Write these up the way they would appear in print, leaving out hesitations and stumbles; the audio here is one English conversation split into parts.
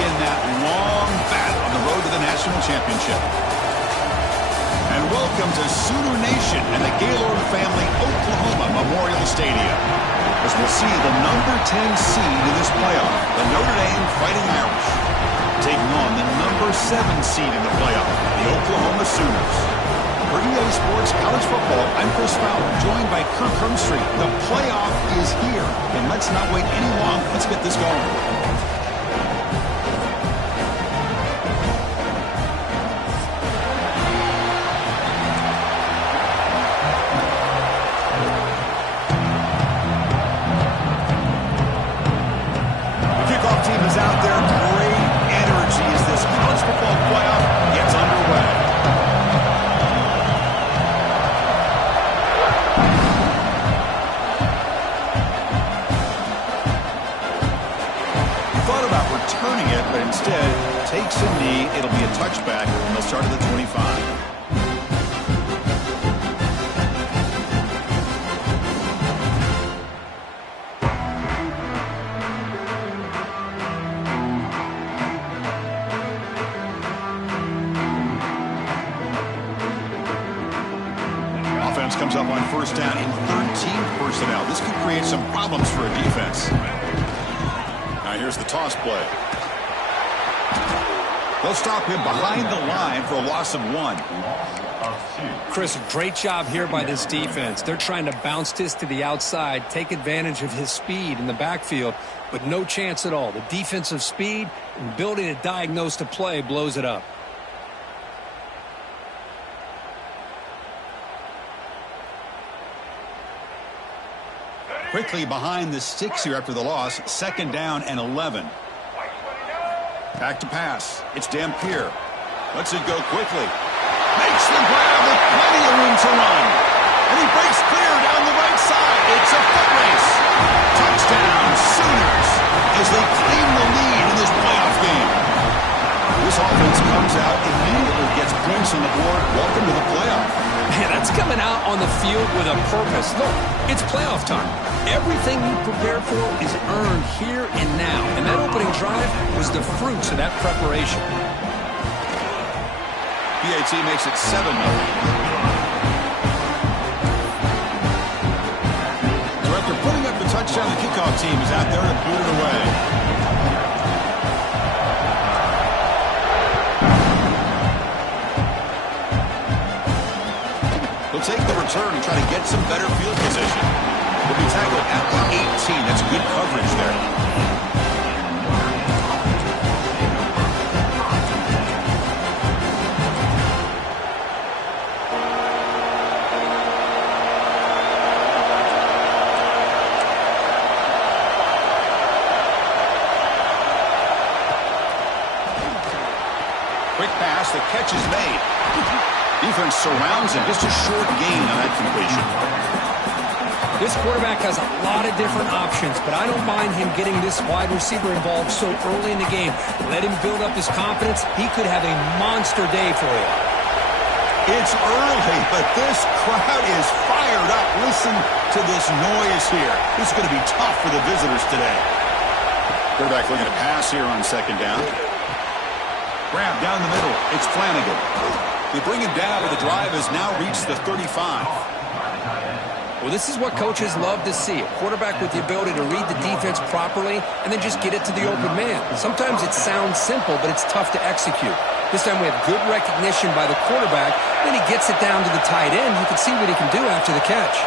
begin that long battle on the road to the national championship. And welcome to Sooner Nation and the Gaylord Family Oklahoma Memorial Stadium, as we'll see the number 10 seed in this playoff, the Notre Dame Fighting Irish, taking on the number 7 seed in the playoff, the Oklahoma Sooners. For EA Sports College Football, I'm Chris Fowler, joined by Kirk Hermstreet. The playoff is here, and let's not wait any longer. Let's get this going. Team is out there. Great energy as this college football playoff gets underway. Thought about returning it, but instead takes a knee. It'll be a touchback, and they'll start at the 25. Comes up on first down in 13 personnel. This could create some problems for a defense. Now here's the toss play. They'll stop him behind the line for a loss of 1. Chris, great job here by this defense. They're trying to bounce this to the outside, take advantage of his speed in the backfield, but no chance at all. The defensive speed and ability to diagnose the play blows it up. Quickly behind the sticks here after the loss. Second down and 11. Back to pass. It's Dampier. Lets it go quickly. Makes the grab with plenty of room to run. And he breaks clear down the right side. It's a foot race. Touchdown, Sooners, as they claim the lead in this playoff game. This offense comes out immediately, gets points on the board. Welcome to the playoff. Man, that's coming out on the field with a purpose. Look, it's playoff time. Everything you prepared for is earned here and now. And that opening drive was the fruits of that preparation. PAT makes it 7-0. So after putting up the touchdown, the kickoff team is out there to boot it away. He'll take the return and try to get some better field position. He'll be tackled at the 18. That's good coverage there. Quick pass. The catch is made. Defense surrounds him. Just a short gain on that completion. This quarterback has a lot of different options, but I don't mind him getting this wide receiver involved so early in the game. Let him build up his confidence. He could have a monster day for you. It's early, but this crowd is fired up. Listen to this noise here. This is going to be tough for the visitors today. Quarterback looking to pass here on second down. Grab down the middle. It's Flanagan. They bring him down, but the drive has now reached the 35. Well, this is what coaches love to see. A quarterback with the ability to read the defense properly and then just get it to the open man. Sometimes it sounds simple, but it's tough to execute. This time we have good recognition by the quarterback. Then he gets it down to the tight end. You can see what he can do after the catch.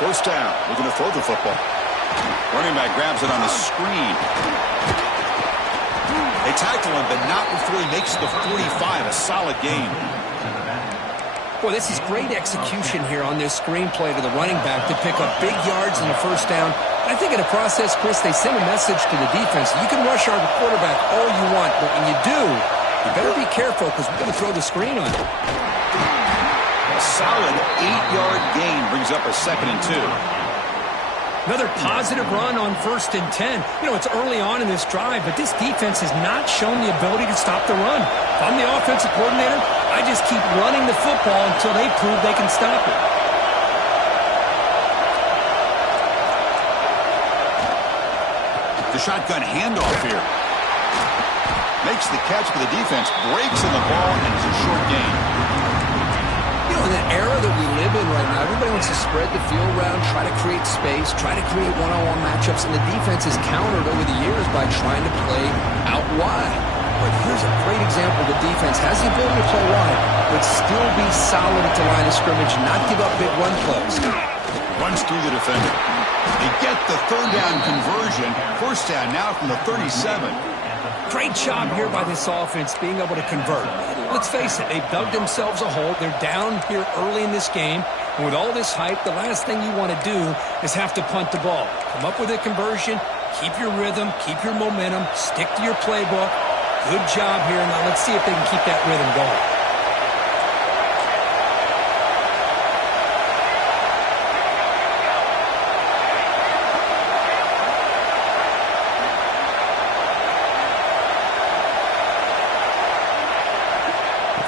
First down. Looking to throw the football. Running back grabs it on the screen. They tackle him, but not before he makes the 45. A solid gain. Boy, this is great execution here on this screenplay to the running back to pick up big yards in the first down. I think in the process, Chris, they send a message to the defense. You can rush our quarterback all you want, but when you do, you better be careful because we're going to throw the screen on you. A solid 8-yard gain brings up a 2nd and 2. Another positive run on 1st and 10. You know, it's early on in this drive, but this defense has not shown the ability to stop the run. If I'm the offensive coordinator, I just keep running the football until they prove they can stop it. The shotgun handoff here. Makes the catch for the defense, breaks in the ball, and it's a short gain. You know, in the era that we live in right now, everybody wants to spread the field around, try to create space, try to create one-on-one matchups, and the defense has countered over the years by trying to play out wide. But here's a great example. The defense has the ability to play wide, but still be solid at the line of scrimmage, not give up big run plays. Runs through the defender. They get the third down conversion. First down now from the 37. Great job here by this offense being able to convert. Let's face it, they've dug themselves a hole. They're down here early in this game. And with all this hype, the last thing you want to do is have to punt the ball. Come up with a conversion, keep your rhythm, keep your momentum, stick to your playbook. Good job here. Now let's see if they can keep that rhythm going.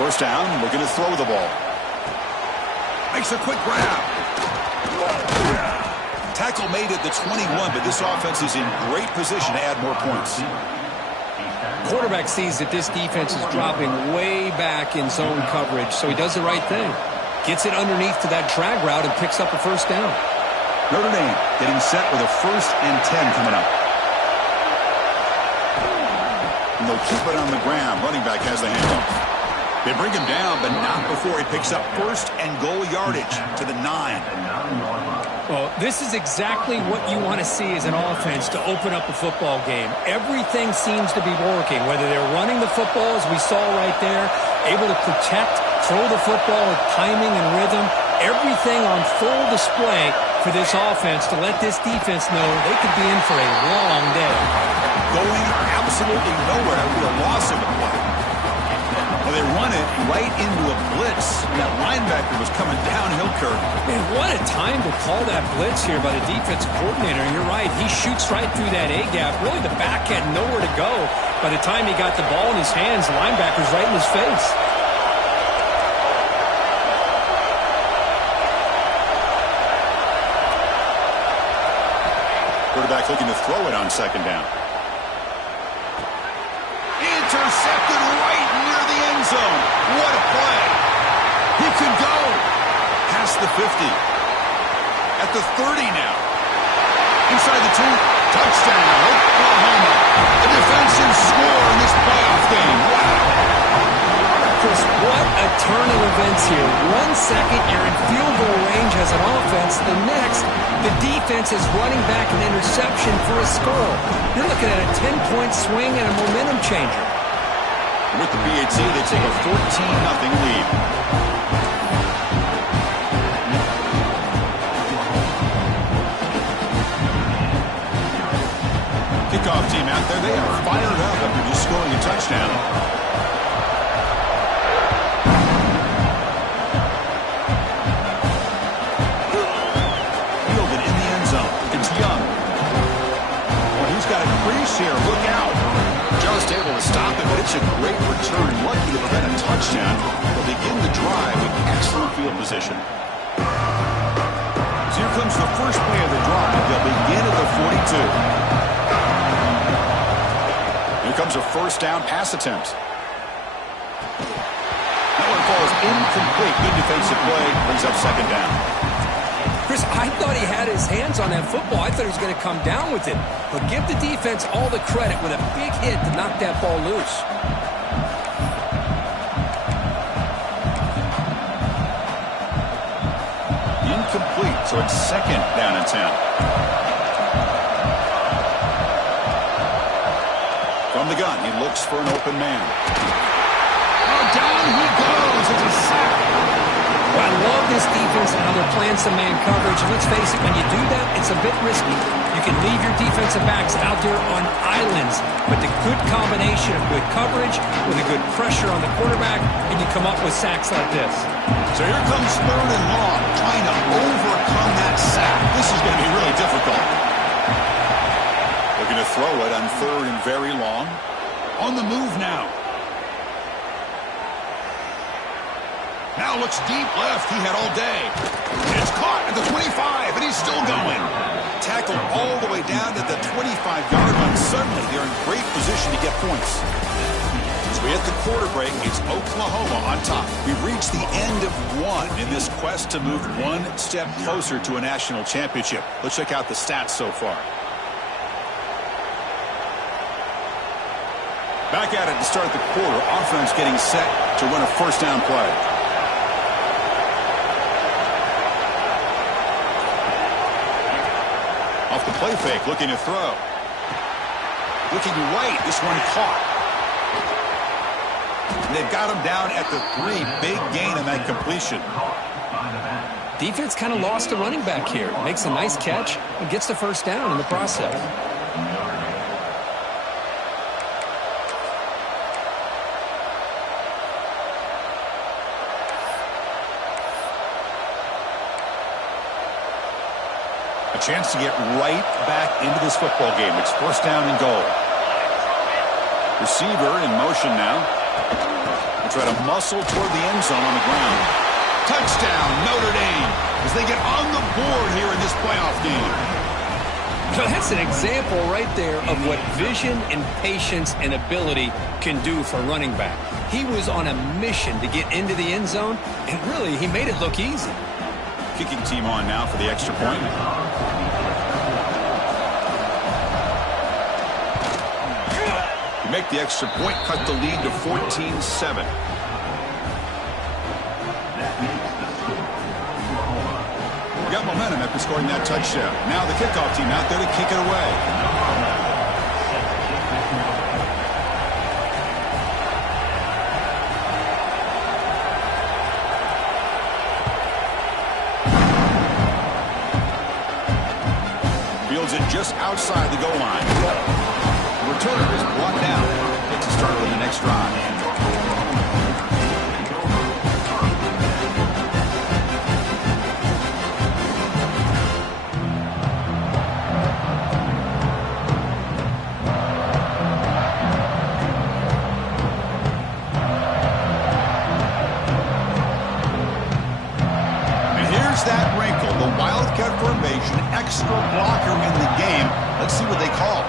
First down, looking to throw the ball. Makes a quick grab. Tackle made at the 21, but this offense is in great position to add more points. Quarterback sees that this defense is dropping way back in zone coverage, so he does the right thing. Gets it underneath to that drag route and picks up a first down. Notre Dame getting set with a 1st and 10 coming up. And they'll keep it on the ground. Running back has the handoff. They bring him down, but not before he picks up 1st and goal yardage to the 9. Well, this is exactly what you want to see as an offense to open up a football game. Everything seems to be working, whether they're running the football, as we saw right there, able to protect, throw the football with timing and rhythm. Everything on full display for this offense to let this defense know they could be in for a long day. Going absolutely nowhere with a loss of the play. Well, they run it right into a blitz. That linebacker was coming downhill, Kirk. Man, what a time to call that blitz here by the defense coordinator. And you're right, he shoots right through that A-gap. Really, the back had nowhere to go. By the time he got the ball in his hands, the linebacker's right in his face. Quarterback looking to throw it on 2nd down. Intercepted right near the end zone. What a play. He could go past the 50. At the 30 now. Inside the 2. Touchdown, Oklahoma. A defensive score in this playoff game. Wow. Chris, what a turn of events here. 1 second, you're in field goal range as an offense. The next, the defense is running back an interception for a score. You're looking at a 10-point swing and a momentum changer. With the PAT, they take a 14-0 lead. Kickoff team out there, they are fired up after just scoring a touchdown. Fielded in the end zone. It's Young. Well, he's got a crease here. Look out. Just able to stop it, but it's a great return. Lucky to prevent a touchdown. They'll begin the drive with excellent field position. So here comes the first play of the drive. They'll begin at the 42. Here comes a 1st down pass attempt. That one falls incomplete. Good defensive play. Brings up 2nd down. Chris, I thought he had his hands on that football. I thought he was going to come down with it. But give the defense all the credit with a big hit to knock that ball loose. Incomplete, so it's 2nd down and 10. From the gun, he looks for an open man. Oh, down he goes. It's a sack. Well, I love this defense and how they're playing some man coverage. And let's face it, when you do that, it's a bit risky. You can leave your defensive backs out there on islands, but the good combination of good coverage with a good pressure on the quarterback, and you come up with sacks like this. So here comes 3rd and long, trying to overcome that sack. This is going to be really difficult. Looking to throw it on 3rd and very long. On the move now. Now looks deep left. He had all day. It's caught at the 25, and he's still going. Tackled all the way down to the 25-yard line. Suddenly, they're in great position to get points. As we hit the quarter break, it's Oklahoma on top. We've reached the end of one in this quest to move one step closer to a national championship. Let's check out the stats so far. Back at it to start the quarter. Offense getting set to run a first down play. Off the play fake, looking to throw. Looking right, this one caught. And they've got him down at the 3. Big gain on that completion. Defense kind of lost a running back here. Makes a nice catch and gets the first down in the process. A chance to get right back into this football game. It's first down and goal. Receiver in motion now. They try to muscle toward the end zone on the ground. Touchdown, Notre Dame, as they get on the board here in this playoff game. So that's an example right there of what vision and patience and ability can do for a running back. He was on a mission to get into the end zone, and really, he made it look easy. Kicking team on now for the extra point. You make the extra point, cut the lead to 14-7. We got momentum after scoring that touchdown. Now the kickoff team out there to kick it away. It just outside the goal line. The returner is brought down. Takes a start on the next drive. That wrinkle, the Wildcat formation, extra blocker in the game. Let's see what they call.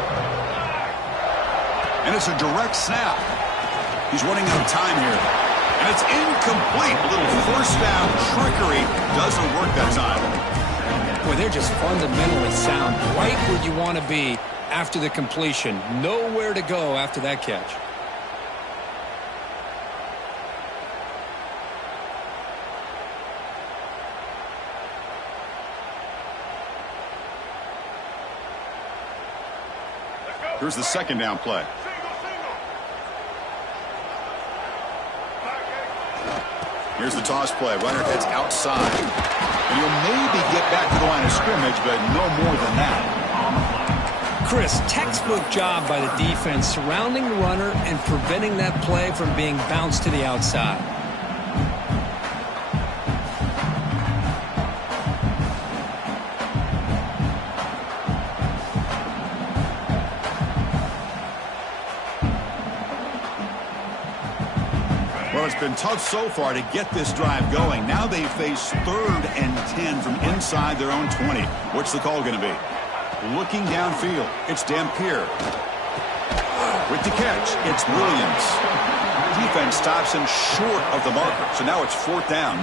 And it's a direct snap. He's running out of time here. And it's incomplete. A little first down trickery doesn't work that time. Boy, they're just fundamentally sound. Right where you want to be after the completion. Nowhere to go after that catch. Here's the second down play. Here's the toss play. Runner heads outside. And he'll maybe get back to the line of scrimmage, but no more than that. Chris, textbook job by the defense surrounding the runner and preventing that play from being bounced to the outside. Well, it's been tough so far to get this drive going. Now they face 3rd and 10 from inside their own 20. What's the call going to be? Looking downfield, it's Dampier. With the catch, it's Williams. Defense stops him short of the marker, so now it's 4th down.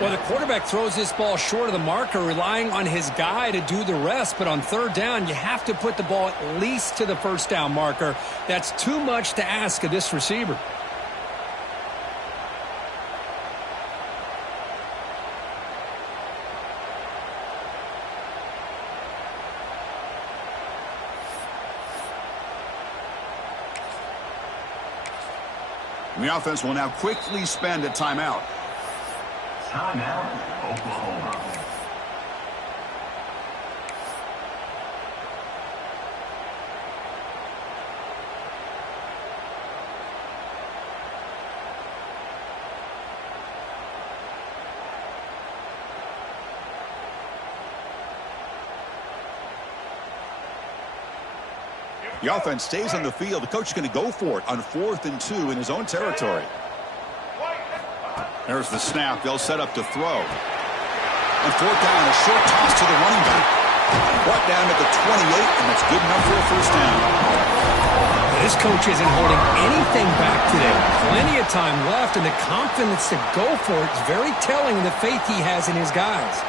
Well, the quarterback throws this ball short of the marker, relying on his guy to do the rest. But on 3rd down, you have to put the ball at least to the first down marker. That's too much to ask of this receiver. The offense will now quickly spend a timeout. Timeout, Oklahoma. The offense stays on the field. The coach is going to go for it on 4th and 2 in his own territory. There's the snap. They'll set up to throw. And 4th down, a short toss to the running back. Brought down at the 28, and that's good enough for a first down. This coach isn't holding anything back today. Plenty of time left, and the confidence to go for it is very telling of the faith he has in his guys.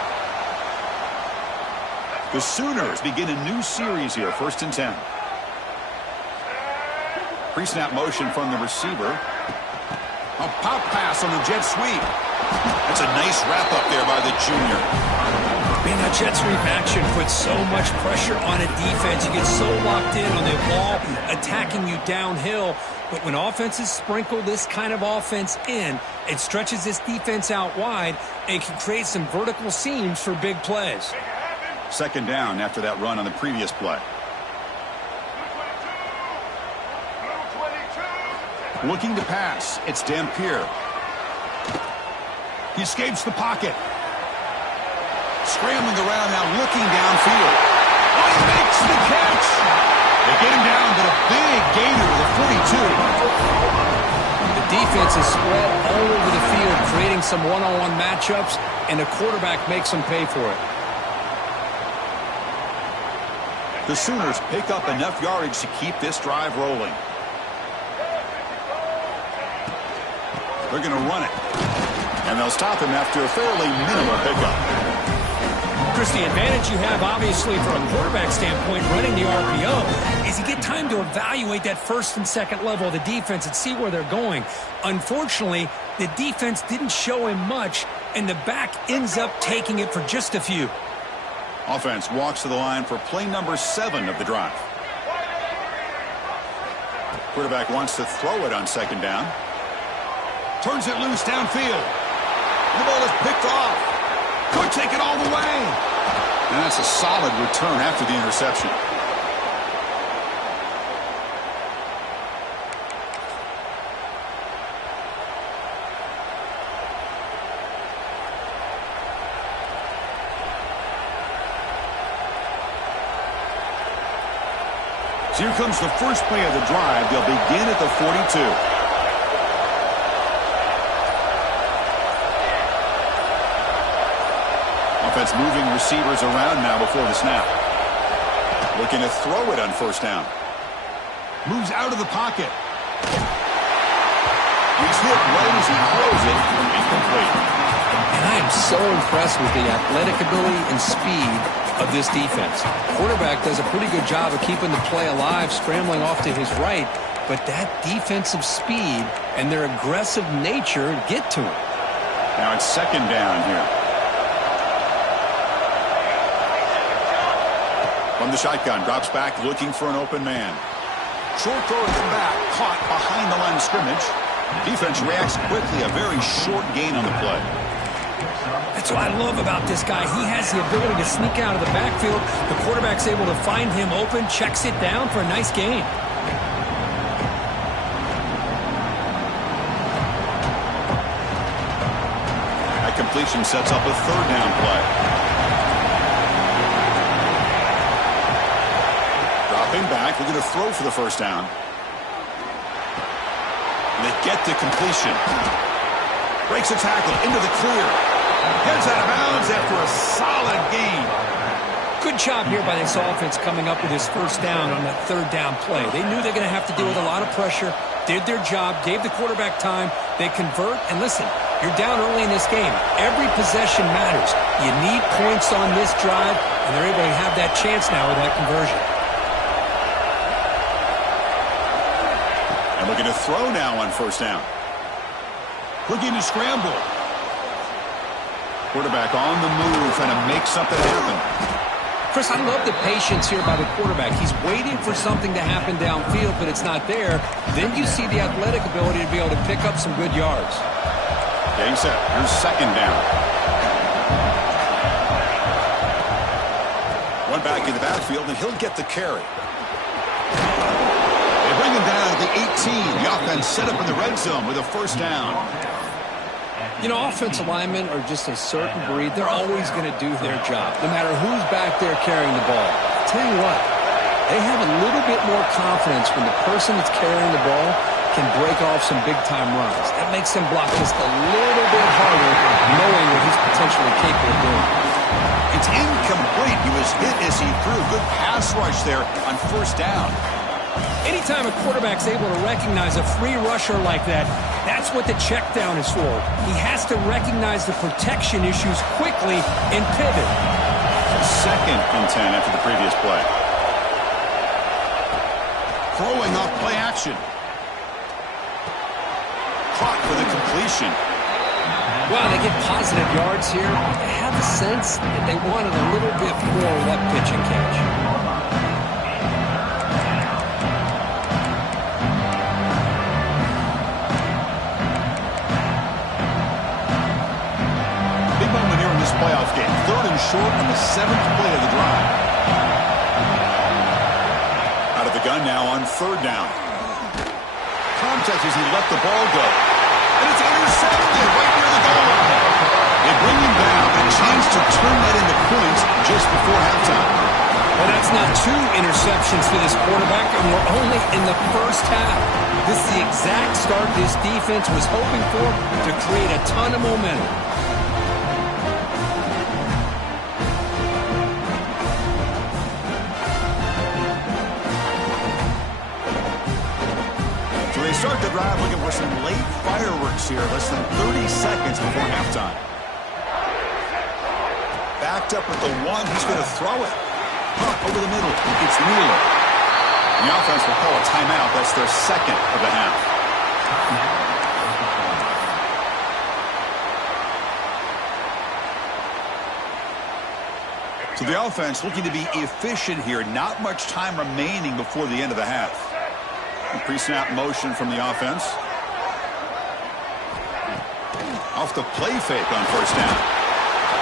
The Sooners begin a new series here, 1st and 10. Pre-snap motion from the receiver. A pop pass on the jet sweep. That's a nice wrap up there by the junior. Man, that jet sweep action puts so much pressure on a defense. You get so locked in on the ball attacking you downhill. But when offenses sprinkle this kind of offense in, it stretches this defense out wide and can create some vertical seams for big plays. 2nd down after that run on the previous play. Looking to pass. It's Dampier. He escapes the pocket. Scrambling around now, looking downfield. Oh, he makes the catch. They get him down, but a big gainer to the 42. The defense is spread all over the field, creating some one-on-one matchups, and the quarterback makes them pay for it. The Sooners pick up enough yardage to keep this drive rolling. They're going to run it. And they'll stop him after a fairly minimal pickup. Chris, the advantage you have, obviously, from a quarterback standpoint, running the RPO, is you get time to evaluate that 1st and 2nd level of the defense and see where they're going. Unfortunately, the defense didn't show him much, and the back ends up taking it for just a few. Offense walks to the line for play number 7 of the drive. Quarterback wants to throw it on 2nd down. Turns it loose downfield. The ball is picked off. Could take it all the way. And that's a solid return after the interception. So here comes the first play of the drive. They'll begin at the 42. Offense moving receivers around now before the snap. Looking to throw it on 1st down. Moves out of the pocket. He's hit right as he throws it. Incomplete. And I am so impressed with the athletic ability and speed of this defense. Quarterback does a pretty good job of keeping the play alive, scrambling off to his right, but that defensive speed and their aggressive nature get to him. Now it's 2nd down here. From the shotgun, drops back looking for an open man. Short throw at the back, caught behind the line of scrimmage. Defense reacts quickly, a very short gain on the play. That's what I love about this guy. He has the ability to sneak out of the backfield. The quarterback's able to find him open, checks it down for a nice gain. That completion sets up a 3rd down play. Dropping back, we're going to throw for the 1st down. And they get the completion. Breaks a tackle into the clear. Heads out of bounds after a solid gain. Good job here by this offense coming up with his 1st down on that 3rd down play. They knew they're going to have to deal with a lot of pressure, did their job, gave the quarterback time. They convert, and listen, you're down early in this game. Every possession matters. You need points on this drive, and they're able to have that chance now with that conversion. And looking to throw now on 1st down. Looking to scramble. Quarterback on the move, trying to make something happen. Chris, I love the patience here by the quarterback. He's waiting for something to happen downfield, but it's not there. Then you see the athletic ability to be able to pick up some good yards. Getting set. Here's 2nd down. One back in the backfield, and he'll get the carry. They bring him down at the 18. The offense set up in the red zone with a 1st down. You know, offensive linemen are just a certain breed. They're always going to do their job, no matter who's back there carrying the ball. I'll tell you what, they have a little bit more confidence when the person that's carrying the ball can break off some big-time runs. That makes him block just a little bit harder, knowing what he's potentially capable of doing. It's incomplete. He was hit as he threw. Good pass rush there on first down. Anytime a quarterback's able to recognize a free rusher like that, that's what the check down is for. He has to recognize the protection issues quickly and pivot. 2nd and 10 after the previous play. Throwing off play action. Caught for the completion. Wow, they get positive yards here. I have a sense that they wanted a little bit more of that pitch and catch. Big moment here in this playoff game. 3rd and short on the 7th play of the drive. Out of the gun now on 3rd down. Contact as he let the ball go. And it's intercepted right near the goal line. They bring him down. A chance to turn that into points just before halftime. Well, that's not 2 interceptions for this quarterback, and we're only in the first half. This is the exact start this defense was hoping for to create a ton of momentum. They start the drive looking for some late fireworks here. Less than 30 seconds before halftime. Backed up at the 1. He's going to throw it. Over the middle. It's Wheeler. The offense will call a timeout. That's their 2nd of the half. So the offense looking to be efficient here. Not much time remaining before the end of the half. Pre-snap motion from the offense. Off the play fake on first down.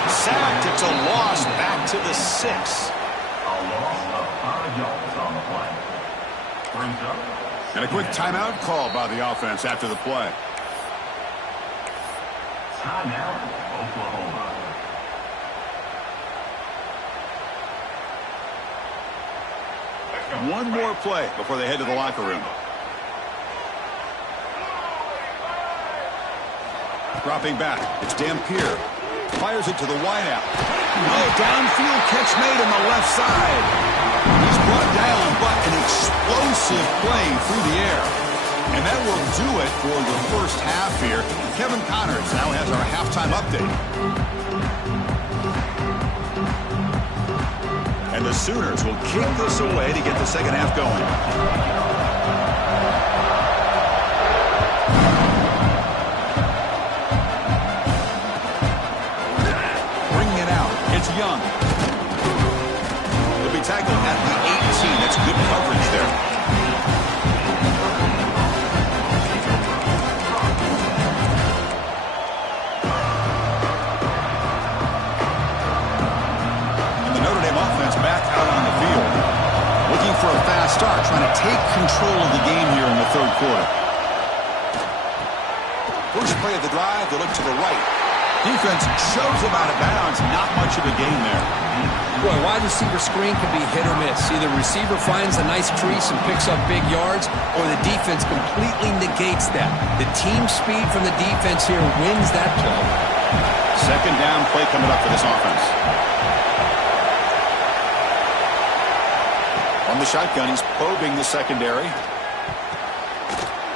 Sacked. It's a loss back to the 6. A loss of 5 yards on the play. Brings up. And a quick timeout call by the offense after the play. Timeout, Oklahoma. One more play before they head to the locker room. Dropping back. It's Dampier. Fires it to the wideout. Oh, downfield catch made on the left side. He's brought down, but an explosive play through the air. And that will do it for the first half here. Kevin Connors now has our halftime update. And the Sooners will kick this away to get the second half going. Bringing it out. It's Young. He'll be tackled at the 18. That's good coverage there. Back out on the field. Looking for a fast start, trying to take control of the game here in the 3rd quarter. First play of the drive, they look to the right. Defense shoves them out of bounds. Not much of a gain there. Boy, wide receiver screen can be hit or miss. Either receiver finds a nice crease and picks up big yards, or the defense completely negates that. The team speed from the defense here wins that play. Second down play coming up for this offense. On the shotgun, he's probing the secondary.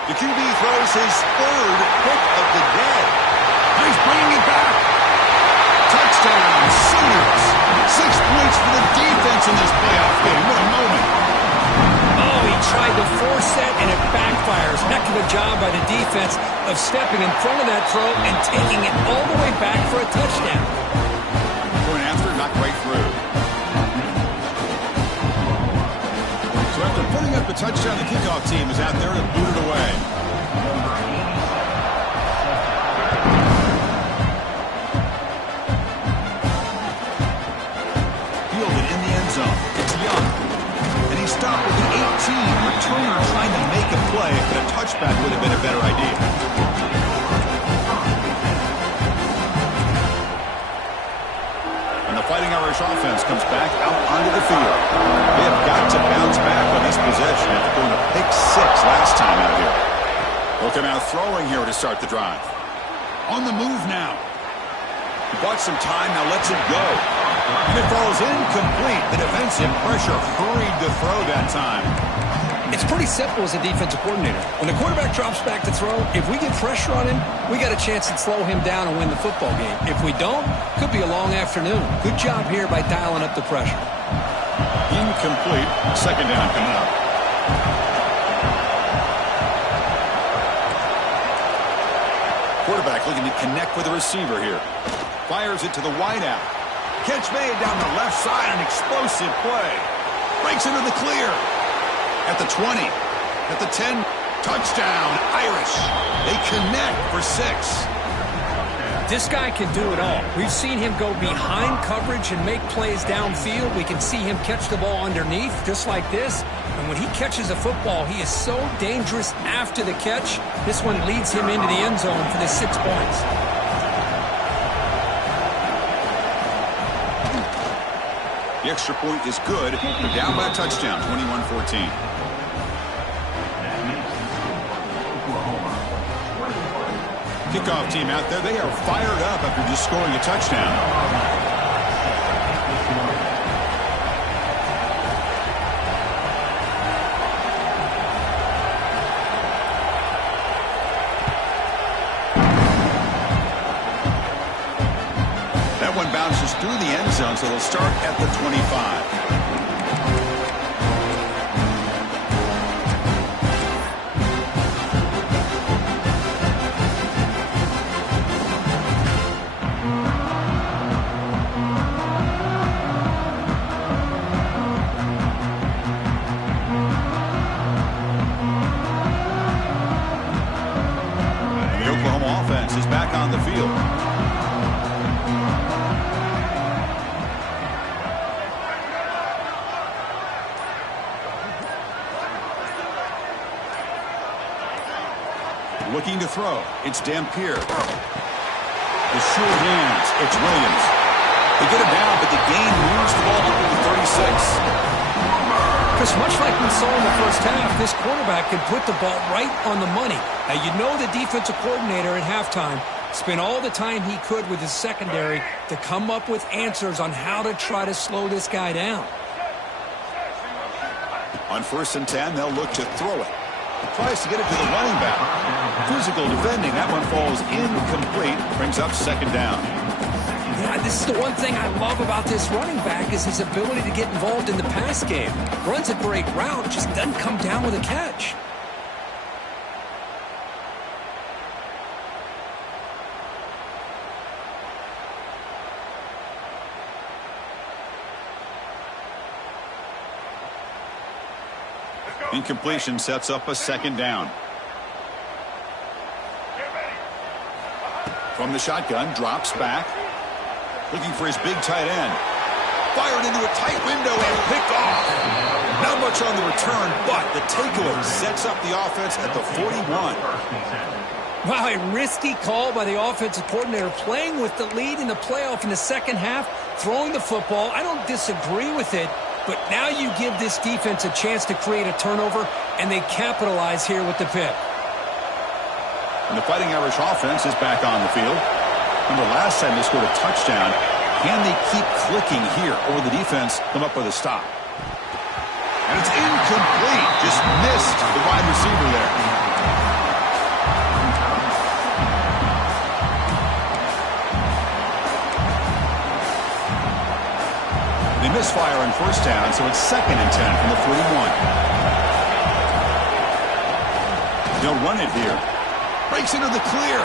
The QB throws his 3rd pick of the day. He's bringing it back. Touchdown, Sooners. 6 points for the defense in this playoff game. What a moment. Oh, he tried to force that, and it backfires. Heck of a job by the defense of stepping in front of that throw and taking it all the way back for a touchdown. Going after, not right through. So after putting up the touchdown, the kickoff team is out there to boot it away. Fielded in the end zone. It's Young. And he's stopped with the 18. Returner trying to make a play, but a touchback would have been a better idea. Fighting Irish offense comes back out onto the field. They have got to bounce back on this possession after going a pick 6 last time out here. Looking out throwing here to start the drive. On the move now. He bought some time, now lets it go. And it falls incomplete. The defensive pressure hurried to throw that time. It's pretty simple as a defensive coordinator. When the quarterback drops back to throw, if we get pressure on him, we got a chance to slow him down and win the football game. If we don't, could be a long afternoon. Good job here by dialing up the pressure. Incomplete. Second down coming up. Quarterback looking to connect with the receiver here. Fires it to the wideout. Catch made down the left side. An explosive play. Breaks into the clear. At the 20. At the 10. Touchdown, Irish. They connect for 6. This guy can do it all. We've seen him go behind coverage and make plays downfield. We can see him catch the ball underneath, just like this. And when he catches a football, he is so dangerous after the catch. This one leads him into the end zone for the 6 points. The extra point is good. They're down by a touchdown, 21-14. Kickoff team out there. They are fired up after just scoring a touchdown. That one bounces through the end zone, so they'll start at the 25. On the field. Looking to throw. It's Dampier. The sure hands. It's Williams. They get it down, but the gain moves the ball up to the 36. Because much like we saw in the first half, this quarterback can put the ball right on the money. Now, you know the defensive coordinator at halftime spent all the time he could with his secondary to come up with answers on how to try to slow this guy down. On 1st and 10, they'll look to throw it. Tries to get it to the running back. Physical defending. That one falls incomplete. Brings up 2nd down. Yeah, this is the one thing I love about this running back is his ability to get involved in the pass game. Runs a great route, just doesn't come down with a catch. Incompletion sets up a 2nd down. From the shotgun, drops back. Looking for his big tight end. Fired into a tight window and picked off. Not much on the return, but the takeaway sets up the offense at the 41. Wow, a risky call by the offensive coordinator, playing with the lead in the playoff in the second half, throwing the football. I don't disagree with it, but now you give this defense a chance to create a turnover, and they capitalize here with the pick. And the Fighting Irish offense is back on the field. Remember, last time they scored a touchdown. Can they keep clicking here, or the defense come up with a stop? And it's incomplete. Just missed the wide receiver there. They misfire on 1st down, so it's 2nd and 10 from the 41. They'll run it here. Breaks into the clear.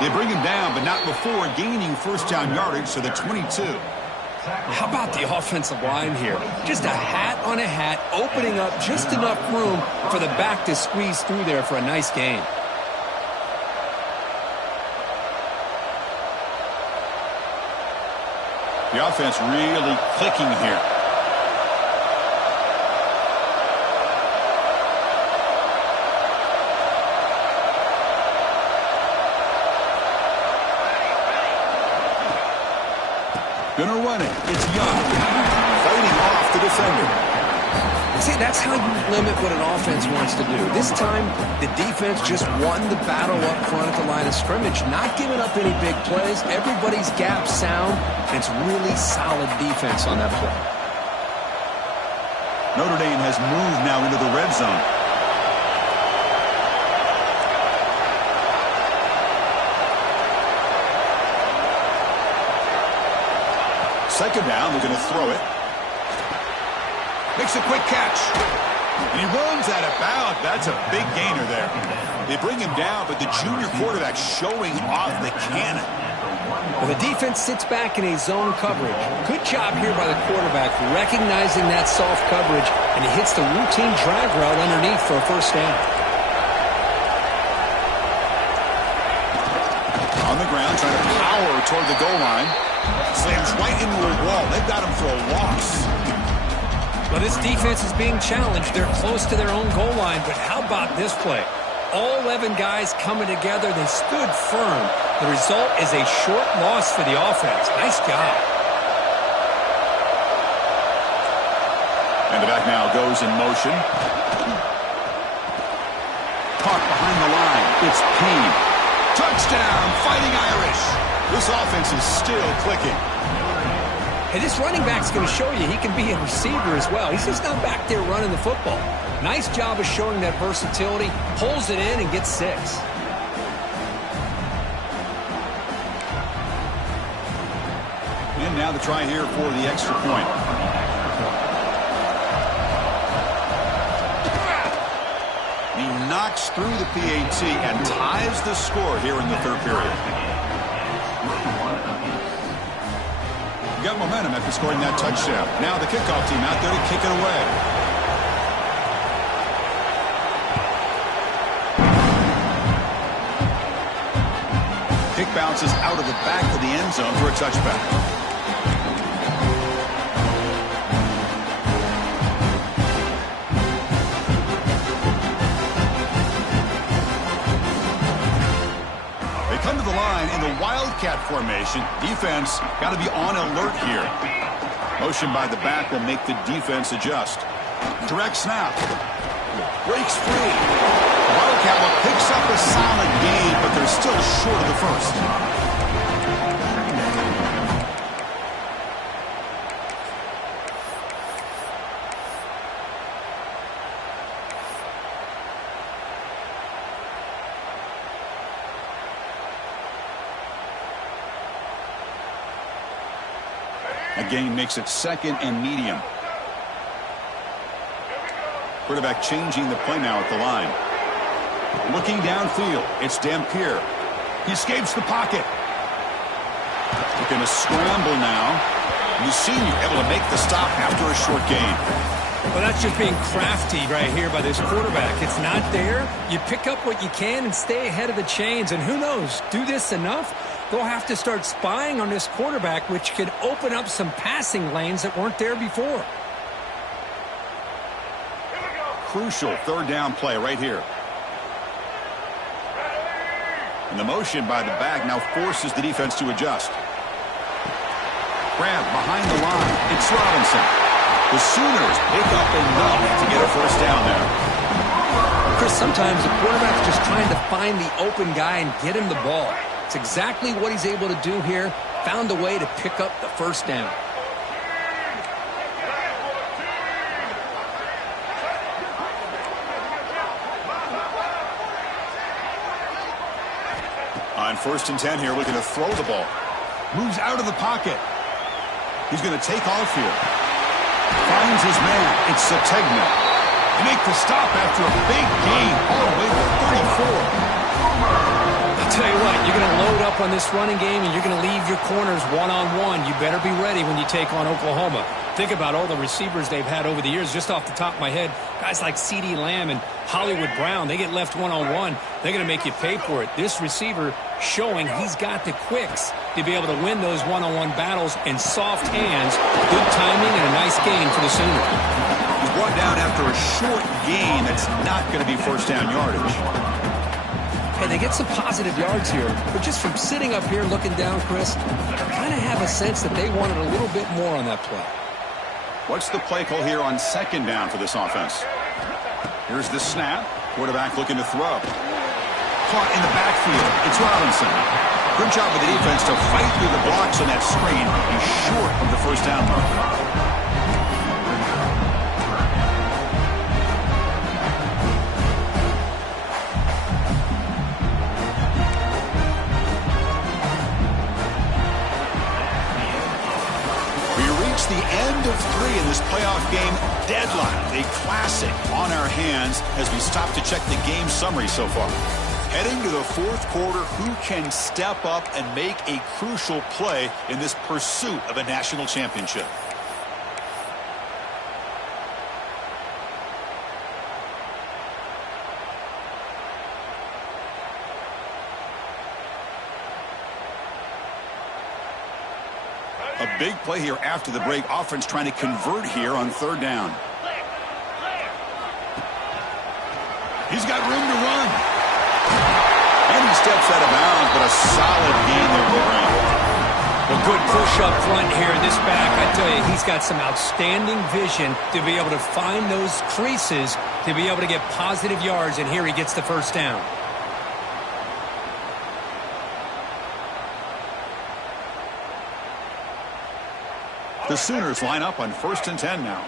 They bring him down, but not before gaining 1st down yardage to the 22. How about the offensive line here? Just a hat on a hat, opening up just enough room for the back to squeeze through there for a nice gain. The offense really clicking here. Gonna run it. It's Young. Fighting off the defender. See, that's how you limit what an offense wants to do. This time, the defense just won the battle up front at the line of scrimmage, not giving up any big plays. Everybody's gap sound, and it's really solid defense on that play. Notre Dame has moved now into the red zone. Second down, they're going to throw it. Makes a quick catch. And he runs out of bounds. That's a big gainer there. They bring him down, but the junior quarterback showing off the cannon. Well, the defense sits back in a zone coverage. Good job here by the quarterback recognizing that soft coverage, and he hits the routine drag route underneath for a first down. On the ground, trying to power toward the goal line. Slams right into a wall. They've got him for a loss. Well, this defense is being challenged. They're close to their own goal line, but how about this play? All 11 guys coming together. They stood firm. The result is a short loss for the offense. Nice job. And the back now goes in motion. Caught behind the line. It's Payne. Touchdown, Fighting Irish. This offense is still clicking. Hey, this running back's going to show you he can be a receiver as well. He's just not back there running the football. Nice job of showing that versatility. Pulls it in and gets 6. And now the try here for the extra point. He knocks through the PAT and ties the score here in the third period. Got momentum after scoring that touchdown. Now the kickoff team out there to kick it away. Kick bounces out of the back of the end zone for a touchback. Come to the line in the Wildcat formation. Defense got to be on alert here. Motion by the back will make the defense adjust. Direct snap. Breaks free. Wildcat will picks up a solid gain, but they're still short of the first. Again makes it second and medium. Quarterback changing the play now at the line. Looking downfield, it's Dampier. He escapes the pocket. Looking to scramble now. The senior able to make the stop after a short gain. Well, that's just being crafty right here by this quarterback. It's not there. You pick up what you can and stay ahead of the chains. And who knows, do this enough, they'll have to start spying on this quarterback, which could open up some passing lanes that weren't there before. Crucial third down play right here. And the motion by the back now forces the defense to adjust. Grab behind the line. It's Robinson. The Sooners pick up enough to get a first down there. Chris, sometimes the quarterback's just trying to find the open guy and get him the ball. It's exactly what he's able to do here. Found a way to pick up the first down. On 1st and 10 here, looking to throw the ball. Moves out of the pocket. He's going to take off here. Finds his man. It's Sategna. They make the stop after a big gain all the way to the 34. I'll tell you what, you're going to load up on this running game and you're going to leave your corners one-on-one. You better be ready when you take on Oklahoma. Think about all the receivers they've had over the years. Just off the top of my head, guys like CeeDee Lamb and Hollywood Brown, they get left one-on-one. They're going to make you pay for it. This receiver showing he's got the quicks to be able to win those one-on-one battles in soft hands. Good timing and a nice gain for the Sooners. He's brought down after a short gain that's not going to be first down yardage. Hey, they get some positive yards here, but just from sitting up here looking down, Chris, I kind of have a sense that they wanted a little bit more on that play. What's the play call here on second down for this offense? Here's the snap. Quarterback looking to throw. Caught in the backfield. It's Robinson. Good job of the defense to fight through the blocks on that screen. He's short of the first down mark. The end of 3 in this playoff game deadline. A classic on our hands as we stop to check the game summary so far. Heading to the fourth quarter, who can step up and make a crucial play in this pursuit of a national championship? A big play here after the break. Offense trying to convert here on third down. He's got room to run. And he steps out of bounds, but a solid gain there to the ground. Well, good push up front here. This back, I tell you, he's got some outstanding vision to be able to find those creases, to be able to get positive yards, and here he gets the first down. The Sooners line up on 1st and 10 now.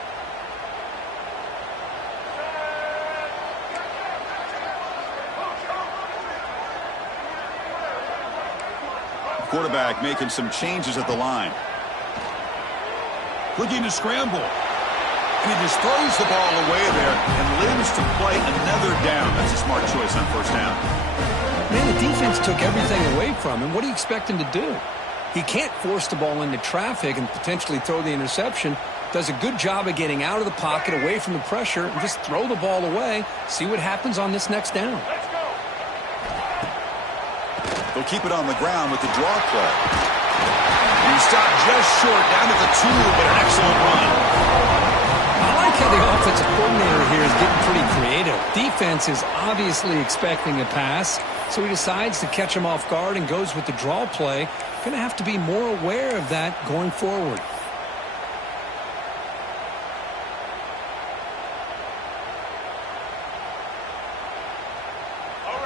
Quarterback making some changes at the line. Looking to scramble. And he just throws the ball away there and lives to play another down. That's a smart choice on first down. Man, the defense took everything away from him. What do you expect him to do? He can't force the ball into traffic and potentially throw the interception. Does a good job of getting out of the pocket, away from the pressure, and just throw the ball away. See what happens on this next down. They'll keep it on the ground with the draw play. And he stopped just short, down to the 2, but an excellent run. I like how the offensive coordinator here is getting pretty creative. Defense is obviously expecting a pass, so he decides to catch him off guard and goes with the draw play. Going to have to be more aware of that going forward.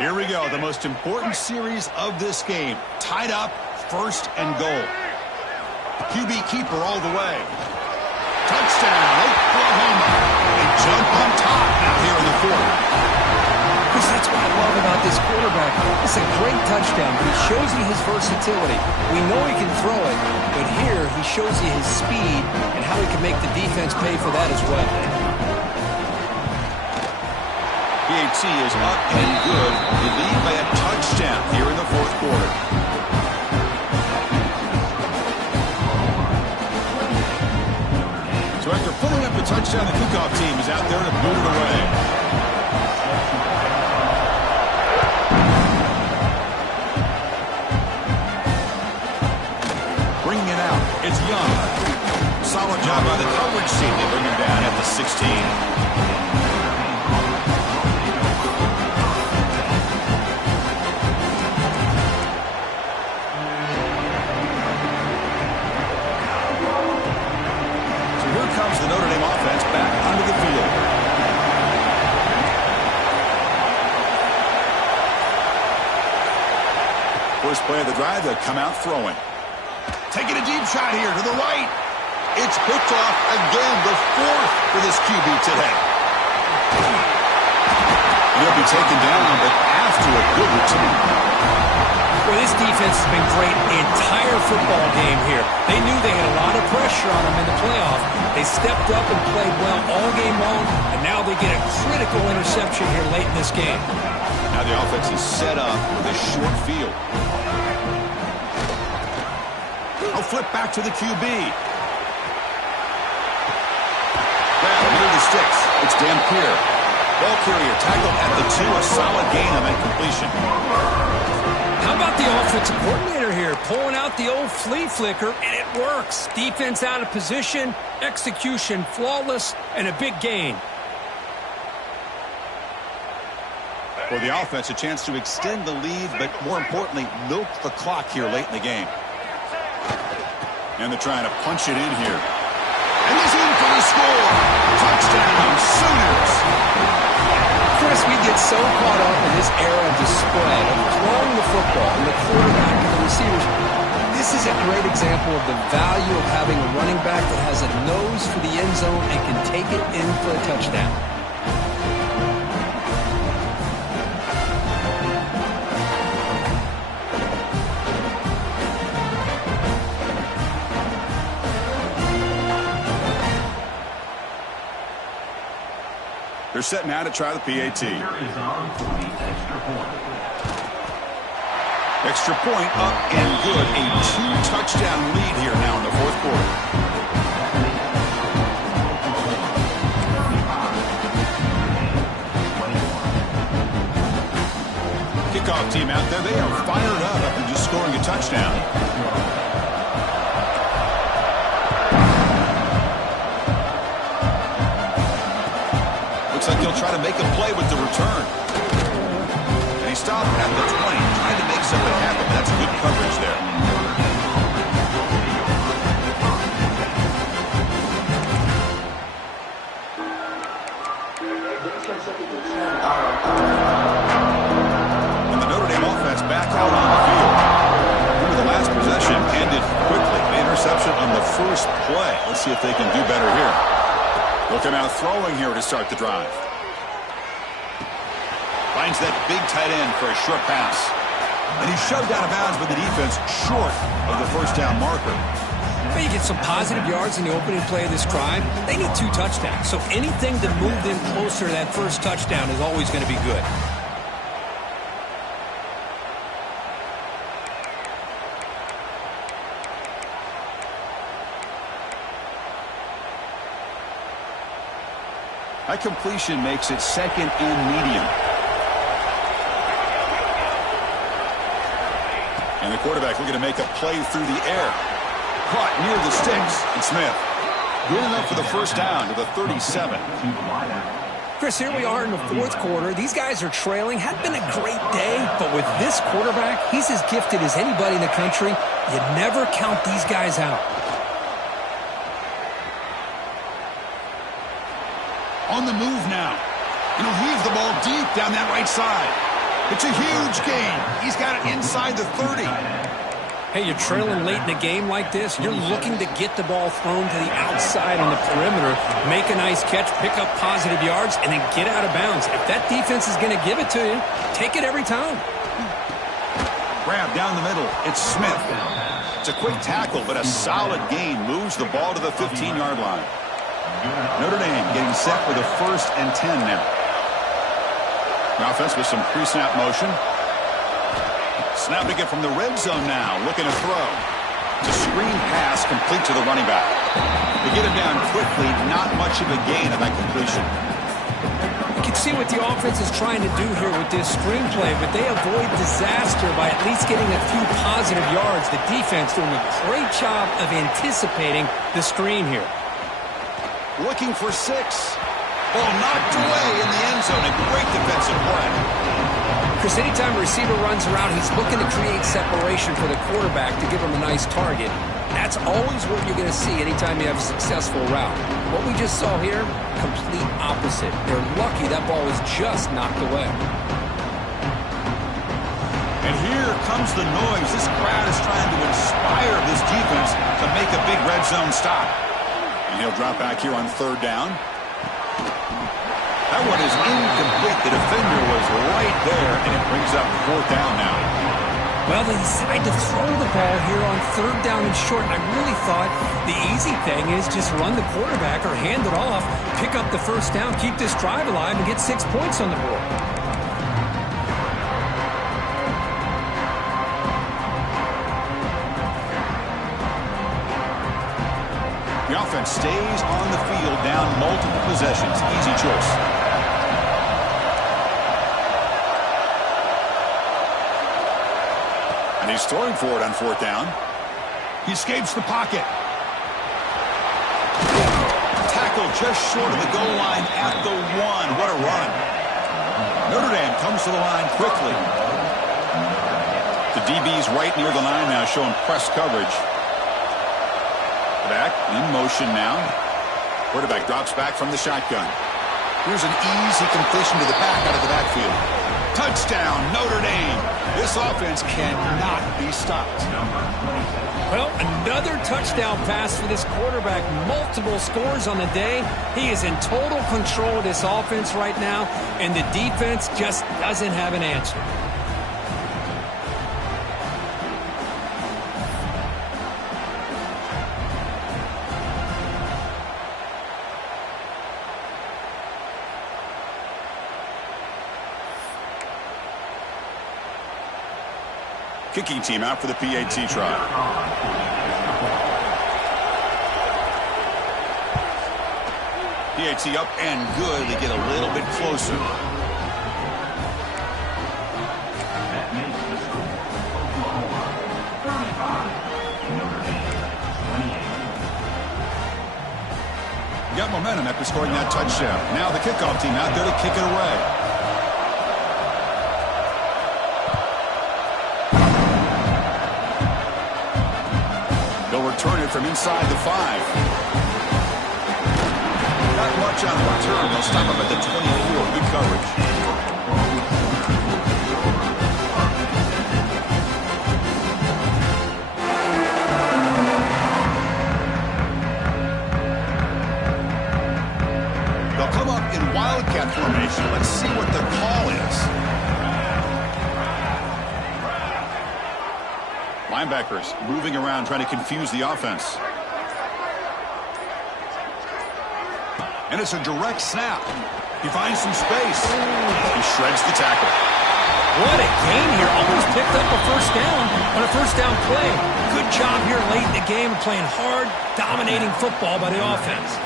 Here we go, the most important series of this game. Tied up, 1st and goal. QB keeper all the way. Touchdown, Oklahoma. They jump on top now here in the 4th. Chris, that's what I love about this quarterback. It's a great touchdown, but he shows you his versatility. We know he can throw it, but here he shows you his speed and how he can make the defense pay for that as well. PAT is up and good. They lead by a touchdown here in the 4th quarter. So after pulling up the touchdown, the kickoff team is out there to boot it away. Bringing it out, it's Young. Solid job by the coverage team to bring him down at the 16. The Notre Dame offense back onto the field. First play of the drive, they'll come out throwing. Taking a deep shot here to the right. It's picked off again, the 4th for this QB today. He'll be taken down, but after a good return. Well, this defense has been great the entire football game here. They knew they had a lot of pressure on them in the playoff. They stepped up and played well all game long, and now they get a critical interception here late in this game. Now the offense is set up with a short field. I'll flip back to the QB. Well, near the sticks. It's Dampier. Ball carrier tackled at the 2. A solid gain on that completion. How about the offensive coordinator here pulling out the old flea flicker, and it works. Defense out of position, execution flawless, and a big gain. For the offense, a chance to extend the lead, but more importantly, milk the clock here late in the game. And they're trying to punch it in here. And he's in for the score. Touchdown, Sooners. Chris, we get so caught up in this era of the spread, of throwing the football, and the quarterback and the receivers. This is a great example of the value of having a running back that has a nose for the end zone and can take it in for a touchdown. They're set now to try the PAT. Here is on for the extra point. Extra point up and good. A 2-touchdown lead here now in the fourth quarter. Kickoff team out there. They are fired up after just scoring a touchdown. Looks like he'll try to make a play with the return. And he stopped at the 20, trying to make something happen. That's good coverage there. And the Notre Dame offense back out on the field. Remember, the last possession ended quickly. The interception on the first play. Let's see if they can do better here. They'll come out throwing here to start the drive. Finds that big tight end for a short pass. And he's shoved out of bounds with the defense short of the first down marker. Well, you get some positive yards in the opening play of this drive. They need 2 touchdowns. So anything to move them closer to that first touchdown is always going to be good. That completion makes it second and medium. And the quarterback looking to make a play through the air. Caught near the sticks. And Smith good enough for the first down to the 37. Chris, here we are in the fourth quarter. These guys are trailing. Had been a great day, but with this quarterback, he's as gifted as anybody in the country. You never count these guys out. On the move now. And he'll heave the ball deep down that right side. It's a huge gain. He's got it inside the 30. Hey, you're trailing late in a game like this. You're looking to get the ball thrown to the outside on the perimeter, make a nice catch, pick up positive yards, and then get out of bounds. If that defense is going to give it to you, take it every time. Grab down the middle. It's Smith. It's a quick tackle, but a solid gain moves the ball to the 15-yard line. Notre Dame getting set for the 1st and 10 now. The offense with some pre-snap motion. Snapping it from the red zone now. Looking to throw. It's a screen pass complete to the running back. They get him down quickly. Not much of a gain on that completion. You can see what the offense is trying to do here with this screenplay, but they avoid disaster by at least getting a few positive yards. The defense doing a great job of anticipating the screen here. Looking for 6. Ball knocked away in the end zone. A great defensive play. Chris, anytime a receiver runs around, he's looking to create separation for the quarterback to give him a nice target. That's always what you're going to see anytime you have a successful route. What we just saw here, complete opposite. They're lucky that ball was just knocked away. And here comes the noise. This crowd is trying to inspire this defense to make a big red zone stop. And he'll drop back here on 3rd down. That one is incomplete. The defender was right there, and it brings up 4th down now. Well, they decide to throw the ball here on 3rd down and short. I really thought the easy thing is just run the quarterback or hand it off, pick up the 1st down, keep this drive alive, and get 6 points on the board. The offense stays on the field, down multiple possessions. Easy choice. And he's throwing for it on 4th down. He escapes the pocket. Tackle just short of the goal line at the 1. What a run. Notre Dame comes to the line quickly. The DB's right near the line now, showing press coverage. Back in motion now. Quarterback drops back from the shotgun. Here's an easy completion to the back out of the backfield. Touchdown, Notre Dame. This offense cannot be stopped. Well, another touchdown pass for this quarterback. Multiple scores on the day. He is in total control of this offense right now, and the defense just doesn't have an answer. Kicking team out for the PAT try. PAT up and good. They get a little bit closer. That makes the score Oklahoma 35, Notre Dame 28. Got momentum after scoring that touchdown. Now the kickoff team out there to kick it away. Return it from inside the 5. Not much on the return. They'll stop up at the 24. Good coverage. They'll come up in Wildcat formation. Let's see what the call is. Linebackers moving around, trying to confuse the offense. And it's a direct snap. He finds some space. He shreds the tackle. What a gain here. Almost picked up a first down on a first down play. Good job here late in the game of playing hard, dominating football by the offense.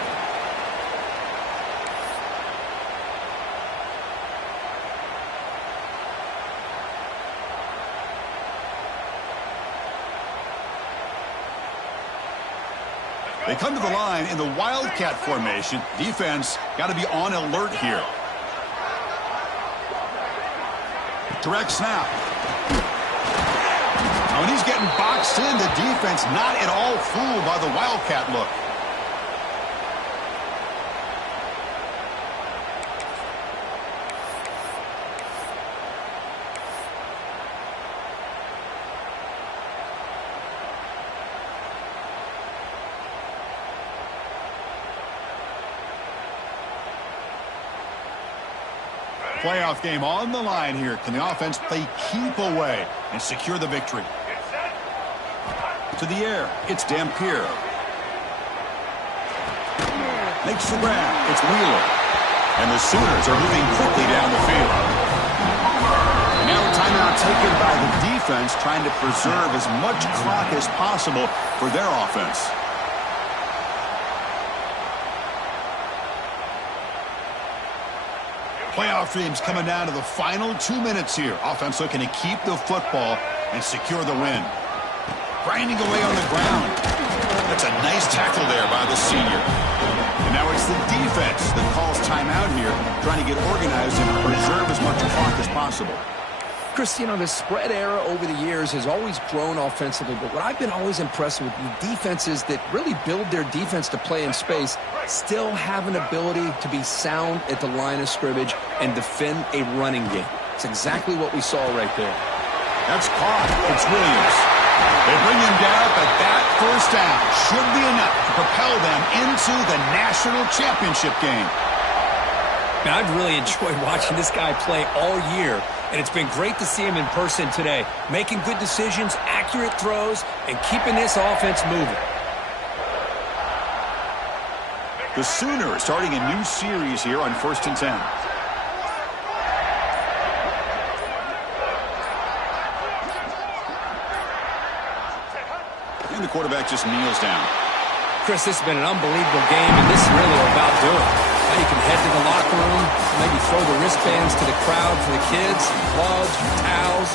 They come to the line in the Wildcat formation. Defense got to be on alert here. Direct snap. Now when he's getting boxed in, the defense not at all fooled by the Wildcat look. Playoff game on the line here. Can the offense play keep away and secure the victory? To the air, it's Dampier. Makes the grab. It's Wheeler. And the Sooners are moving quickly down the field. And now a timeout taken by the defense, trying to preserve as much clock as possible for their offense. Playoff dreams coming down to the final 2 minutes here. Offense looking to keep the football and secure the win. Grinding away on the ground. That's a nice tackle there by the senior. And now it's the defense that calls timeout here, trying to get organized and preserve as much clock as possible. Chris, you know, the spread era over the years has always grown offensively, but what I've been always impressed with the defenses that really build their defense to play in space still have an ability to be sound at the line of scrimmage and defend a running game. It's exactly what we saw right there. That's caught. It's Williams. They bring him down, but that first down should be enough to propel them into the national championship game. Now, I've really enjoyed watching this guy play all year, and it's been great to see him in person today, making good decisions, accurate throws, and keeping this offense moving. The Sooners starting a new series here on 1st and 10. And the quarterback just kneels down. Chris, this has been an unbelievable game, and this is really about doing. Now you can head to the locker room, maybe throw the wristbands to the crowd for the kids, gloves, towels.